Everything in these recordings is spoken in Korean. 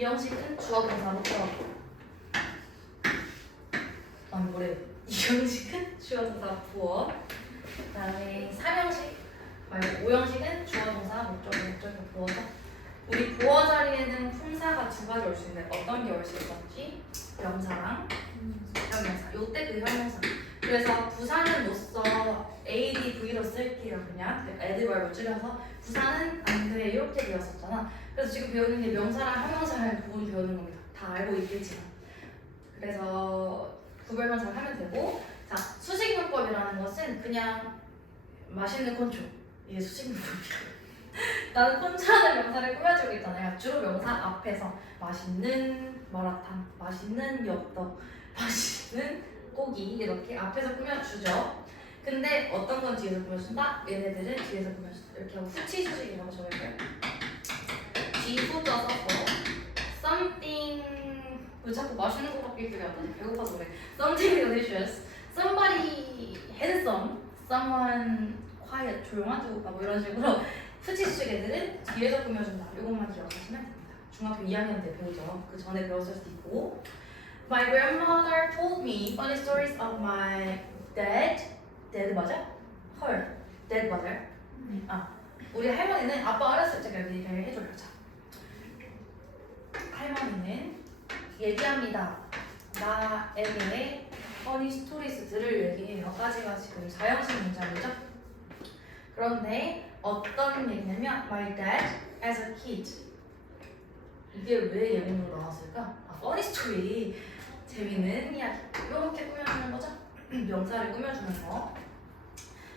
이 형식은 주어 동사 목적. 아니 뭐래? 이 형식은 주어 동사 부어. 그다음에 3형식 말고 5형식은 주어 동사 목적 목적이 부어서 우리 부어 자리에는 품사가 두 가지 올 수 있는데 어떤 게 올 수 있었지? 명사랑 형용사. 요때 그 형용사. 그래서 부사는 못 써. ADV로 쓸게요. 그냥 에드벌브 줄여서 부사는 이렇게 배웠었잖아. 그래서 지금 배우는 게 명사랑 형용사를 부분 배우는 겁니다. 다 알고 있겠지만. 그래서 구별만 잘 하면 되고 자 수식문법이라는 것은 그냥 맛있는 콘초 이게 수식문법이야. 나는 콘초라는 명사를 꾸며주고 있잖아요. 주로 명사 앞에서 맛있는 마라탕, 맛있는 엽떡, 맛있는 고기 이렇게 앞에서 꾸며주죠. 근데 어떤 건 뒤에서 꾸며준다? 얘네들은 뒤에서 꾸며준다. 이렇게 하고 후치 수식이라고 적을게요. 써서 something 왜 자꾸 맛있는 거밖에 기억이 안 나지? 배고파서 그래. Something delicious. Somebody handsome. Someone quiet. 누구가 뭐 이런 식으로 후치 수식 애들은 뒤에서 꾸며준다. 이것만 기억하시면 됩니다. 중학교 2학년 때 배우죠. 그 전에 배웠을 수도 있고. My grandmother told me funny stories of my dad. Dad 맞아? her. dad 맞아요? 아, 우리 할머니는 아빠 어렸을 때 얘기를 해줘요. 자. 할머니는 얘기합니다. 나에게 허니 스토리스들을 얘기해요. 몇 가지가 지금 사형식 문장이죠. 그런데 어떤 얘기냐면 My dad as a kid 이게 왜 예문으로 나왔을까? 아, funny story 재밌는 이야기 이렇게 꾸며주는 거죠. 명사를 꾸며주는 거.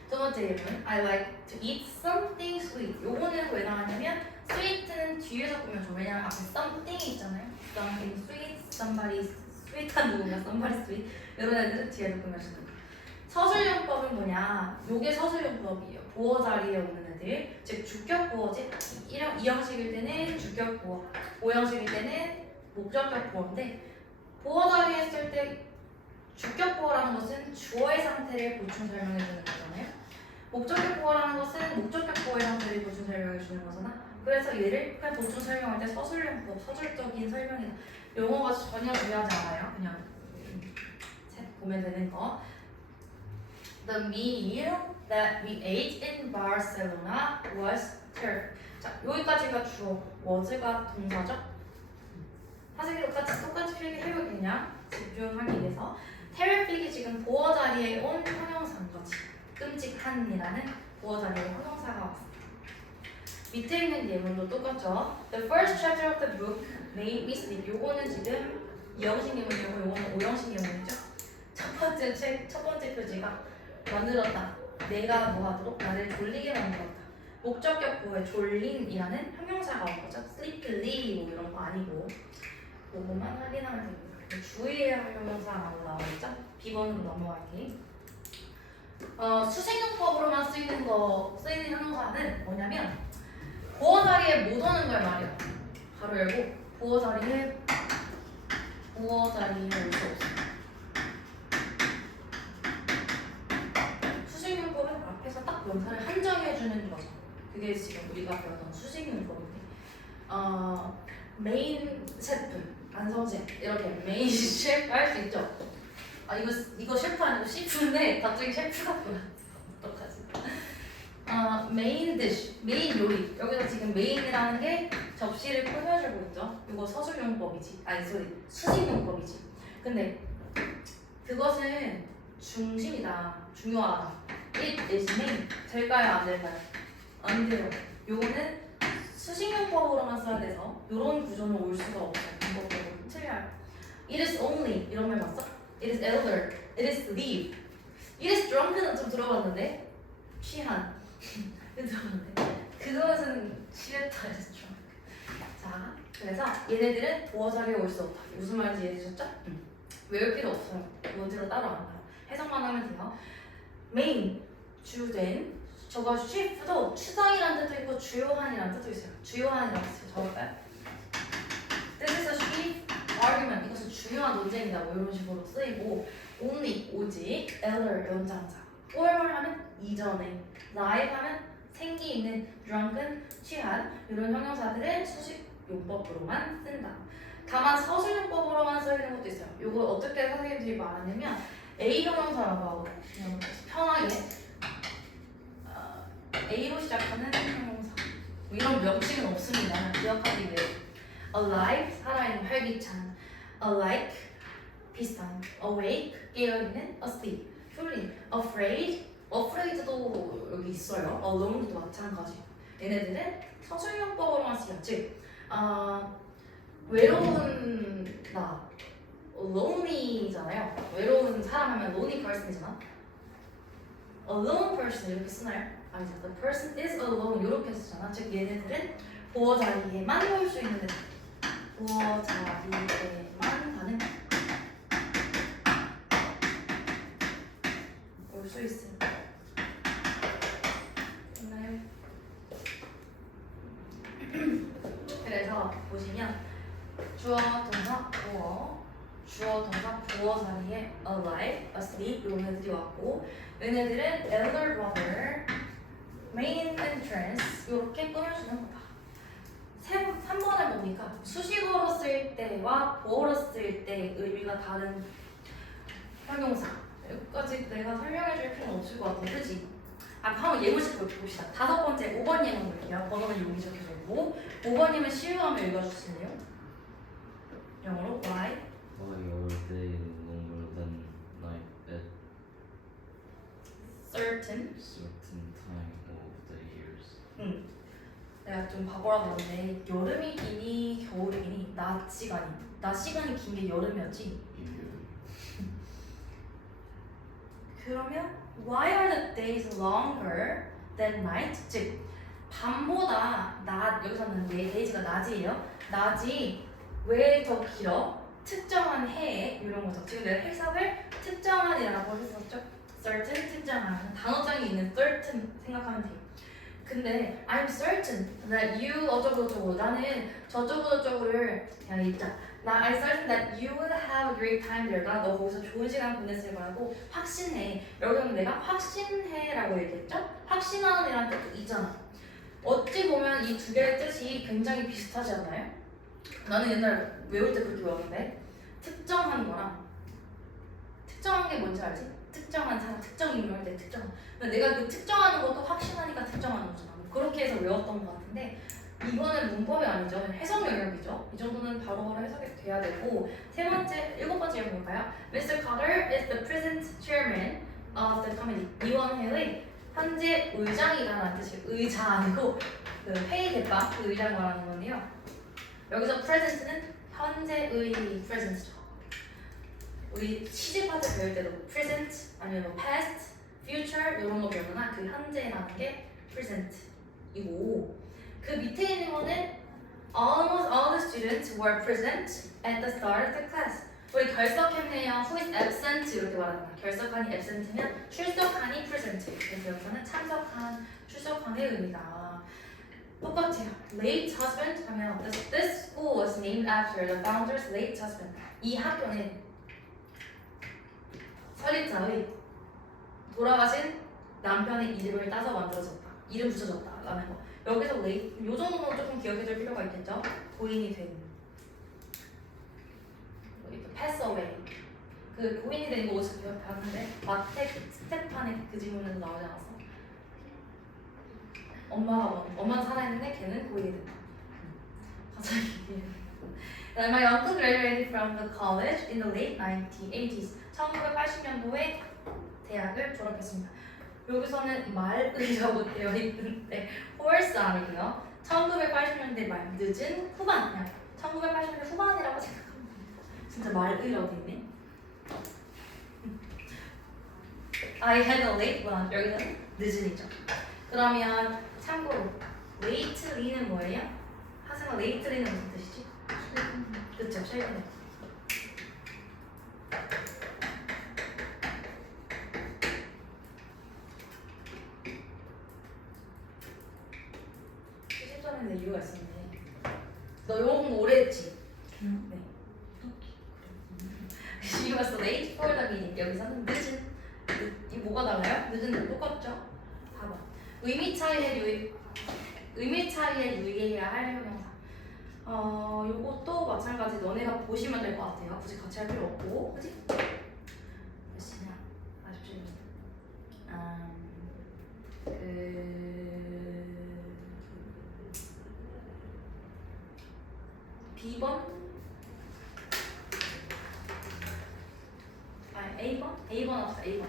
두 번째 예문. I like to eat something sweet. 요거는 왜 나왔냐면 sweet는 뒤에서 꾸며줘. 왜냐면 앞에 something이 있잖아요. something sweet, somebody sweet한 누군가 somebody sweet. 이런 애들은 뒤에서 꾸며주는 거. 서술용법은 뭐냐? 요게 서술용법이에요. 보어 자리에 오는 애들. 즉 주격 보어지 이 형식일 때는 주격 보어 5형식일 때는 목적격 보어인데 보어 자리에 했을 때 주격 보어라는 것은 주어의 상태를 보충 설명해 주는 거잖아요. 목적격 보어라는 것은 목적격 보어의 상태를 보충 설명해 주는 거잖아. 그래서 얘를 그냥 보충 설명할 때 서술용법, 서술적인 설명이다. 용어가 전혀 중요하지 않아요. 그냥 책 보면 되는 거. The meal that we ate in Barcelona was terrific. 자, 여기까지가 주어, was가 동사죠. 사실 똑같이 똑같이 필기해볼 그냥 집중하기 위해서 terrific이 지금 보어 자리에 온 형용사인 거지. 끔찍한이라는 보어 자리에 형용사가 왔어. 밑에 있는 예문도 똑같죠. The first chapter of the book made me sleep. 요거는 지금 2형식 예문이고 요거는 5형식 예문이죠. 첫 번째 책, 첫 번째 표지가 만들었다. 내가 뭐 하도록 나를 졸리게 만들었다. 목적격 보에 졸린이라는 형용사가 온 거죠. sleepily 뭐 이런 거 아니고 요거만 확인하면 됩니다. 주의해야 할 형용사가 나와있죠. B번으로 넘어갈게. 어, 수식용법으로만 쓰이는 거 쓰이는 형용사는 뭐냐면 보어 자리에 못 오는 걸 말이야. 바로 열고 보어 자리에 보어 자리에 올 수 없어. 수식용법은 앞에서 딱 명사를 한정해 주는 거죠. 그게 지금 우리가 배웠던 수식용법인데, 어, 메인 셰프 안성재 이렇게 메인 셰프 할 수 있죠. 아 이거 이거 셰프 아니고 셰프인데 갑자기 셰프가 뭐야? 어떡하지? 어, 메인 디쉬, 메인 요리. 여기서 지금 메인이라는 게 접시를 꾸며주고 있죠. 이거 서술용법이지. 아니 소리 수식용법이지. 근데 그것은 중심이다, 중요하다. It is main. 될까요, 안 될까요? 안 돼요. 요거는 수식용법으로만 써야 돼서 이런 구조는 올 수가 없어요. 방법적으로 틀려요. It is only 이런 말 봤어? It is elder. It is leave. It is drunk는 좀 들어봤는데 취한. 들어봤는데 그것은 취했다. It is drunk. 자, 그래서 얘네들은 도어 자리에 올 수 없다. 무슨 말인지 이해되셨죠? 외울 필요 없어요. 문제로 나요. 해석만 하면 돼요. 메인 주된 저거 쉬프도 추상이라는 뜻도 있고 주요한이라는 뜻도 있어요. 주요한이라는 뜻을 적을까요? A chief argument. 이것은 중요한 논쟁이다. 뭐 이런 식으로 쓰이고 only 오직 elder 연장자 former 하면 이전에 live 하면 생기 있는 drunken 취한 이런 형용사들은 수식 용법으로만 쓴다. 다만 서술 용법으로만 쓰이는 것도 있어요. 이거 어떻게 선생님들이 말하냐면 A 형용사라고 하거든요. 그냥 편하게 어, A로 시작하는 형용사 뭐 이런 명칭은 없습니다. 기억하기 위해 alive 살아있는 활기찬 alike 비슷한 awake 깨어있는 asleep 풀린 afraid afraid도 여기 있어요. alone도 마찬가지. 얘네들은 서술용법으로만 쓰여 즉 아, 외로운 나 lonely잖아요. 외로운 사람 하면 lonely person이잖아. alone person 이렇게 쓰나요? 아니죠. The person is alone 이렇게 쓰잖아. 즉 얘네들은 보어 자리에만 볼 수 있는 애들. 보어 자리에만 가는 볼수 있습니다. 그래서 보시면 주어 동사 보어 주어 동사 보어 자리에 alive, asleep 이런 애들이 왔고 얘네들은 elder brother, main entrance 이렇게 꾸며주는 거다. 3번을 보니까? 수식어로 쓸 때와 보어로 쓸 때 의미가 다른 형용사. 여기까지 내가 설명해 줄 필요는 없을 것 같아 그지? 아 한번 예문식 봅시다. 다섯 번째 5번 예문 볼게요. 번호는 여기 적혀져 있고. 5번님은 시우하면 읽어주실래요? 영어로 why? Why all day longer than night at certain? Certain time of the years? 응. 내가 좀 바보라고 그러는데 여름이 기니 겨울이 기니 낮 시간이 낮 시간이 긴 게 여름이었지 You 그러면 why are the days longer than night? 즉 밤보다 낮 여기서는 왜 days가 낮이에요? 낮이 왜 더 길어? 특정한 해에 이런 거죠. 지금 내가 해석을 특정한이라고 했었죠. certain 특정한 단어장이 있는 certain 생각하면 돼요. 근데 I'm certain that you 어쩌고 저쩌고 나는 저쩌고 저쩌고를 그냥 읽자. 나 I'm certain that you will have a great time there. 나너 거기서 좋은 시간 보냈을 거라고 확신해. 여기는 내가 확신해 라고 얘기했죠? 확신하는 이라는 뜻도 있잖아. 어찌 보면 이 두 개의 뜻이 굉장히 비슷하지 않나요? 나는 옛날 외울 때 그렇게 외웠는데 특정한 거랑 특정한 게 뭔지 알지? 특정한 사람, 특정 인물 때 특정. 근데 내가 그 특정하는 것도 확신하니까 특정하는 거잖아. 뭐 그렇게 해서 외웠던 것 같은데 이거는 문법이 아니죠. 해석 영역이죠. 이 정도는 바로바로 해석이 돼야 되고 세 번째, 일곱 번째 영역 볼까요? Mr. Carter is the present chairman of the committee. 이원회의 현재 의장이라는 뜻이 의자 아니고 그 회의 대방 그 의장 말하는 건데요. 여기서 present는 현재의 present죠. 우리 시제 파트 배울 때도 present 아니면 뭐 past, future 이런 거 배우나 그 현재라는 게 present이고 그 밑에 있는 거는 almost all the students were present at the start of the class. 우리 결석했네요. Who is absent 이렇게 말합니다. 결석한이 absent면 출석한이 present. 그래서 여기서는 참석한, 출석한의 의미다. 똑같아요. Late husband 하면 this, this school was named after the founder's late husband. 이 학교는 설립자의 돌아가신 남편의 이름을 따서 만들어졌다. 이름 붙여졌다 라는 거. 여기서 late 요 정도는 조금 기억해둘 필요가 있겠죠. 고인이 된. 또 pass away. 그 고인이 된거 기억 봤는데 마텍 스테판의 그 질문에서 나오지 않았어? 엄마가 뭐, 엄마는 살아있는데 걔는 고인이 된다. 갑자기. My uncle graduated from the college in the late 1980s. 1980년도에 대학을 졸업했습니다. 여기서는 말이라고 되어 있는데 horse 아니고요. 1980년대 말 늦은 후반 그냥 1980년대 후반이라고 생각하면 됩니다. 진짜 말이라고 돼 있네. I had a late lunch. 여기는 늦은이죠. 그러면 참고로 lately는 뭐예요? 하승아 lately는 무슨 뜻이지? 그쵸 최근에 이유가 있었네. 너 영어 공부 오래 했지? 네. She was late for the meeting. 여기서는 늦은. 늦- 이 뭐가 달라요? 늦은 거 똑같죠? 4번. 의미 차이에 유의 의미 차이에 유의해야 할 형용사. 어, 요것도 마찬가지 너네가 보시면 될 것 같아요. 굳이 같이 할 필요 없고, 그지? 몇 시냐? 아쉽지. 음, 그 B번 아니 A번? A번 합시다 A번.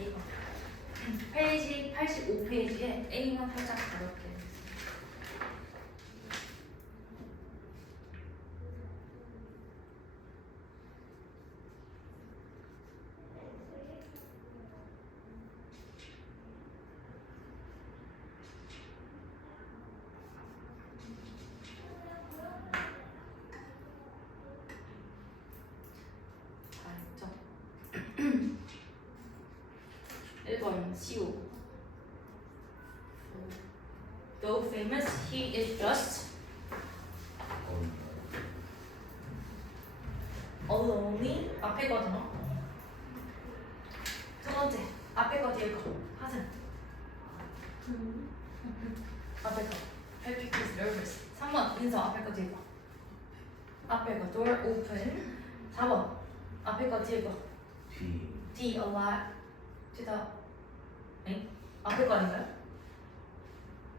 A번. 페이지 85페이지에 A만 살짝 가볍게 알죠? 1번 시우 Though famous, he is just a lonely 앞에 거죠 두 번째 앞에 거 뒤에 거 하승 앞에 거 Patrick is nervous 3번 인서 앞에 거 뒤에 거 앞에 거 door open 4번 앞에 거 뒤에 거 D D a lot 뒤다 엥? 앞에 거 아닌가요?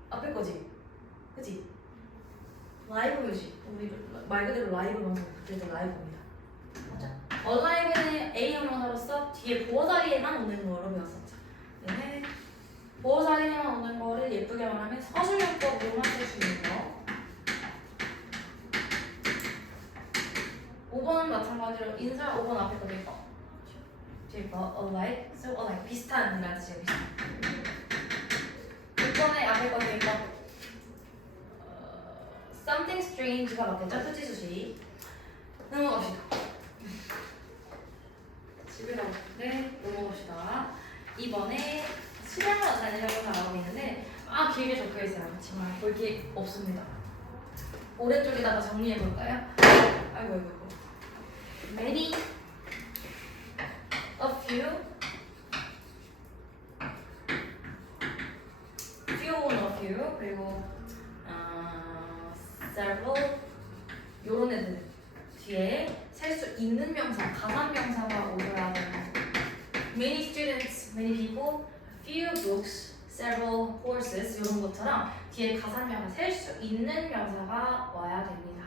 앞에 거지? 그지? 라이브 뮤직. 우리 말 그대로 라이브 방송. 그때도 라이브입니다. 맞아. 얼라이브는 A 형용사로서 뒤에 보호자리에만 오는 거로 배웠었죠 얘는 보호자리에만 오는 거를 예쁘게 말하면 서술용법으로만 쓸 수 있는 거. 5번은 마찬가지로 인사 5번 앞에 거 될거 거 alike, so alike 비슷한 이라는 뜻이에요 6번에 앞에 거 될거. 어, something strange가 맞겠죠? 수지수시 넘어갑시다. 집에 가고 싶은데 넘어갑시다. 이번에 수량을 나타내려고 나가고 있는데 아 길게 적혀 있어요. 정말 볼게 없습니다. 오른쪽에다가 정리해 볼까요? 아이고 아이고 아이고. A 뒤에 가산 명사 셀수 있는 명사가 와야 됩니다.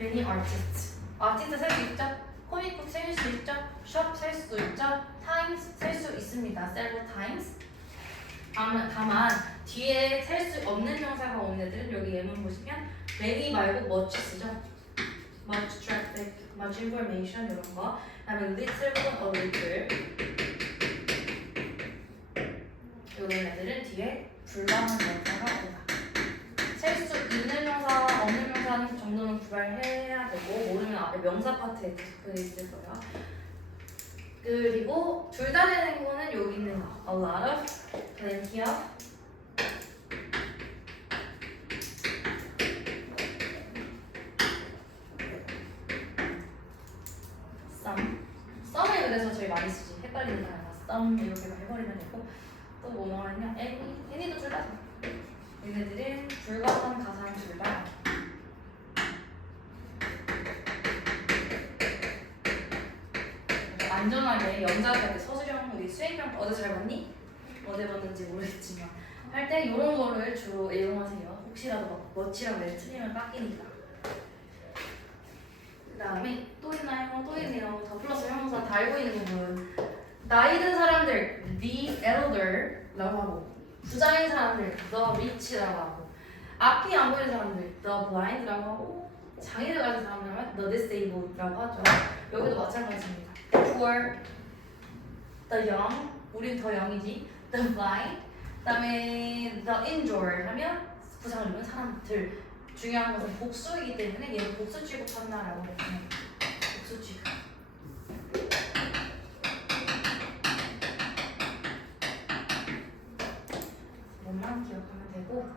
many artists, 아티스트 셀 수 있죠? 코믹북 셀 수 있죠? 숍 셀 수도 있죠? times 셀 수 있습니다. several times. 다만, 다만 뒤에 셀 수 없는 명사가 오는 애들은 여기 예문 보시면 many 말고 much 쓰죠. much traffic, much information 이런 거. 그다음에 little보다 a little. 이런 애들은 뒤에 불가능한 명사가 온다. 셀수 있는 명사, 없는 명사는 정도는 구별해야 되고 모르면 앞에 명사 파트에 적혀 있을 거예요. 그리고 둘 다 되는 거는 여기 있는 거. A lot of, plenty of. 그래서 제일 많이 쓰지. 헷갈리니까 some 이렇게 해버리면 되고 또 뭐 나와있냐? any, any도. 돼. 얘네들은 불가산 가산 둘 다. 안전하게 영자한테 서술형 우리 수행평 어제 잘 봤니? 어제 봤는지 모르겠지만 할 때 이런 거를 주로 이용하세요. 혹시라도 막 멋지라고 내 틀리면 깎이니까. 그 다음에 또 있나요? 또 있네요. 더 플러스 형용사 다 알고 있는 부분. 나이 든 사람들 the elder라고 하고 부자인 사람들 the rich라고 하고 앞이 안 보이는 사람들 the blind라고 하고 장애를 가진 사람들은 the disabled라고 하죠. 여기도 마찬가지입니다. poor, the young, 우린 더 영이지. the blind, 그다음에 the injured 하면 부상을 입은 사람들. 중요한 것은 복수이기 때문에 얘를 복수 취급한다라고 해요. 복수 취급. 뭐만 기억하면 되고,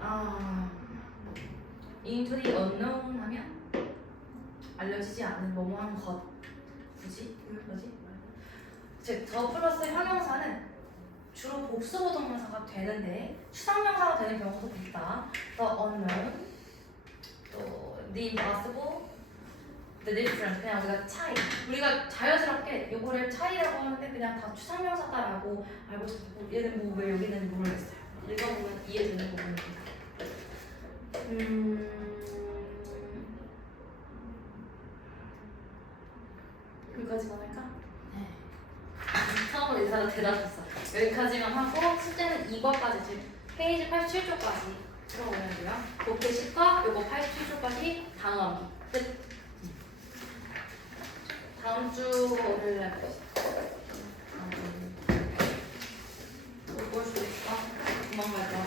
아, into the unknown 하면 알려지지 않은 뭐뭐한 것. 굳이 뭐지? 즉, 더 플러스 형용사는 주로 복수보 동명사가 되는데 추상명사가 되는 경우도 있다. The unknown 또 the impossible, the difference 그냥 우리가 차이 우리가 자연스럽게 요거를 차이라고 하는데 그냥 다 추상명사다라고 알고 싶고 얘는 뭐 왜 여기는 모르겠어요 읽어보면 이해되는 부분입니다 음... 여기까지만 할까? 네. 처음으로 인사가 대답했어. 여기까지만 하고 숙제는 이거까지 지금 페이지 87쪽까지 들어오면 돼요. 목표 10과 요거 87쪽까지 단어하기 끝. 다음 주 월요일 날 볼수 있어? 도망갈까?